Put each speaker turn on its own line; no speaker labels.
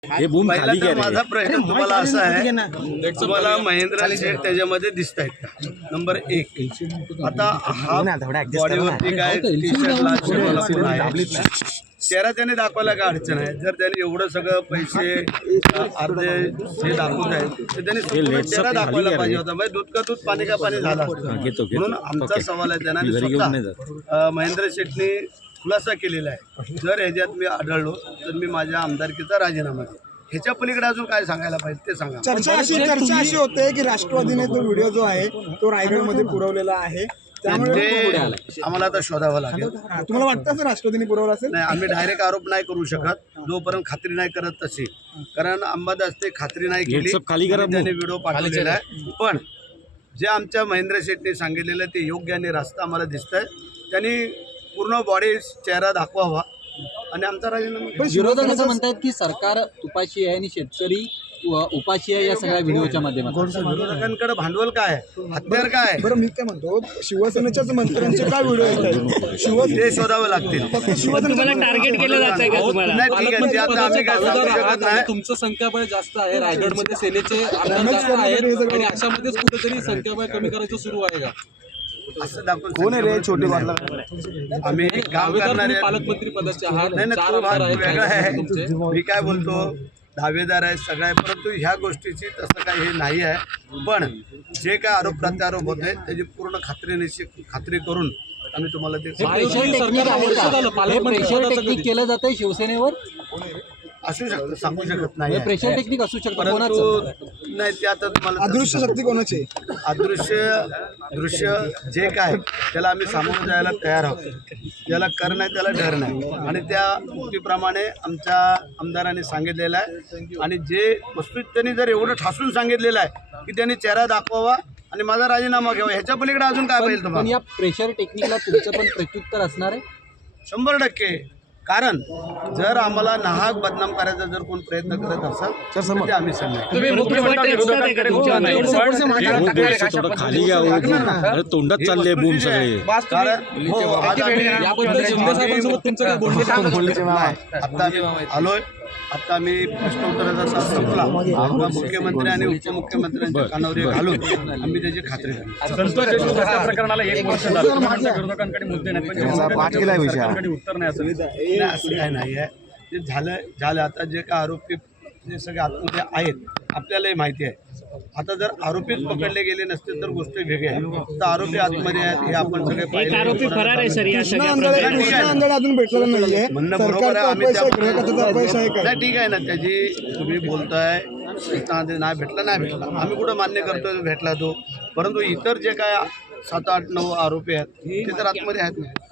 हे बूम खाली
पहिला तर माझा प्रश्न तुम्हाला असा आहे, तुम्हाला महेंद्र शेठ त्याच्यामध्ये दिसत आहेत का? नंबर एक, आता हा बॉडीवरती काय टी शर्टला तुम्हाला पूर्ण आहे, चेहरा त्याने दाखवायला काय अडचण आहे? जर त्याने एवढं सगळं पैसे अर्धे हे दाखवत आहेत तर त्याने संपूर्ण चेहरा दाखवायला पाहिजे होता. म्हणजे दूध का दूध पाणी का पाणी झाला असतं. म्हणून आमचा सवाल आहे त्यांना, स्वतः महेंद्र शेठने खुलासा केलेला आहे, जर ह्याच्यात मी आढळलो तर मी माझ्या आमदारकीचा राजीनामा देईन. ह्याच्या पलीकडे अजून काय सांगायला पाहिजे ते सांगा.
चर्चा अशी होते की राष्ट्रवादीने तो व्हिडिओ जो आहे तो रायगडमध्ये पुरवलेला आहे, त्यामुळे
आम्हाला आता शोधावं लागेल.
तुम्हाला वाटतं असं राष्ट्रवादीने पुरवला असेल?
नाही, आम्ही डायरेक्ट आरोप नाही करू शकत जोपर्यंत खात्री नाही करत तशी, कारण अंबादासने खात्री नाही केली, त्याने व्हिडिओ पाठवलेला आहे. पण जे आमच्या महेंद्र शेठने सांगितलेलं ते योग्य आणि रास्ता आम्हाला दिसत आहे. त्यांनी पूर्ण बॉडी चेहरा दाखवावा आणि आमचा राजीनामा.
विरोधक असं म्हणतात की सरकार तुपाशी आहे आणि शेतकरी उपाशी आहे या सगळ्या व्हिडिओच्या माध्यमातून.
विरोधकांकडे भांडवल काय आहे, हत्यार काय आहे?
बरं, मी काय म्हणतो, शिवसेनेच्याच मंत्र्यांचे काय व्हिडिओ येत आहेत?
ते शोधावं लागतील.
टार्गेट केलं जात आहे का तुम्हाला?
नाही, ठीक आहे, ते आता आम्ही काय सांगू शकत नाही.
तुमचं संख्याबळ जास्त आहे, रायगडमध्ये सेनेचे आमदार जास्त आहेत आणि अशामध्येच कुठेतरी संख्याबळ कमी करायचं सुरू आहे का?
असं दाखवून कोण आहे रे छोटे बाटला? आम्ही काम करणारे
पालकमंत्री पदाचे आहात,
नाही ना, तो भाग वेगळा आहे. मी काय बोलतो, दावेदार आहे सगळं आहे, परंतु ह्या गोष्टीची तसं काही हे नाही आहे. पण जे काय आरोप प्रत्यारोप होत आहेत त्याची पूर्ण खात्री करून आम्ही तुम्हाला ते
प्रेशर टेक्निक केलं जातंय शिवसेनेवर.
असू शकतं, सांगू शकत नाही.
प्रेशर टेक्निक असू शकतं,
परंतु नाही, ते आता तुम्हाला
अदृश्य शक्ती कोणाची?
दृश्य जे काय त्याला आम्ही सामोरं जायला तयार आहोत. त्याला कर नाही त्याला डर नाही, आणि त्या उक्तीप्रमाणे आमच्या आमदारांनी सांगितलेलं आहे. आणि जे वस्तू त्यांनी जर एवढं ठासून सांगितलेलं आहे की त्यांनी चेहरा दाखवावा आणि माझा राजीनामा घ्यावा, ह्याच्या पलीकडे अजून काय पाहिजे तुम्हाला?
पण या प्रेशर टेक्निकला तुमचं पण प्रत्युत्तर असणार आहे?
100%. कारण जर आम्हाला नाहक बदनाम करायचा जर कोण प्रयत्न करत असाल तर ते आम्ही
खाली घ्या, तोंडात चालले बूम सगळे.
आता आम्ही आलोय, आता मी प्रश्न उत्तराचा तास संपला, मुख्यमंत्री आणि उपमुख्यमंत्र्यांच्या कानावर घालून आम्ही त्याची खात्री करतो.
प्रकरणाला 1 वर्ष झालं, विरोधकांकडे मुद्दे नाहीत, उत्तर नाही
असं काय नाही आहे. ते झालं आता जे काय आरोपी जे सगळे आतमध्ये आहेत आपल्यालाही माहिती आहे. आता जर आरोपीच पकडले गेले नसते तर गोष्ट वेगळी आहे. तर आरोपी आतमध्ये आहेत हे आपण सगळे पाहिले.
आरोपी फरार आहे सर या सगळ्या
अजून भेटलेलं नाहीये.
म्हणणं बरोबर आहे, आम्ही
अपयश आहे का?
नाही, ठीक आहे ना, त्याची तुम्ही बोलताय नाही भेटला, आम्ही कुठं मान्य करतोय भेटला तो. परंतु इतर जे काय 7, 8, 9 आरोपी आहेत ते तर आतमध्ये आहेत ना.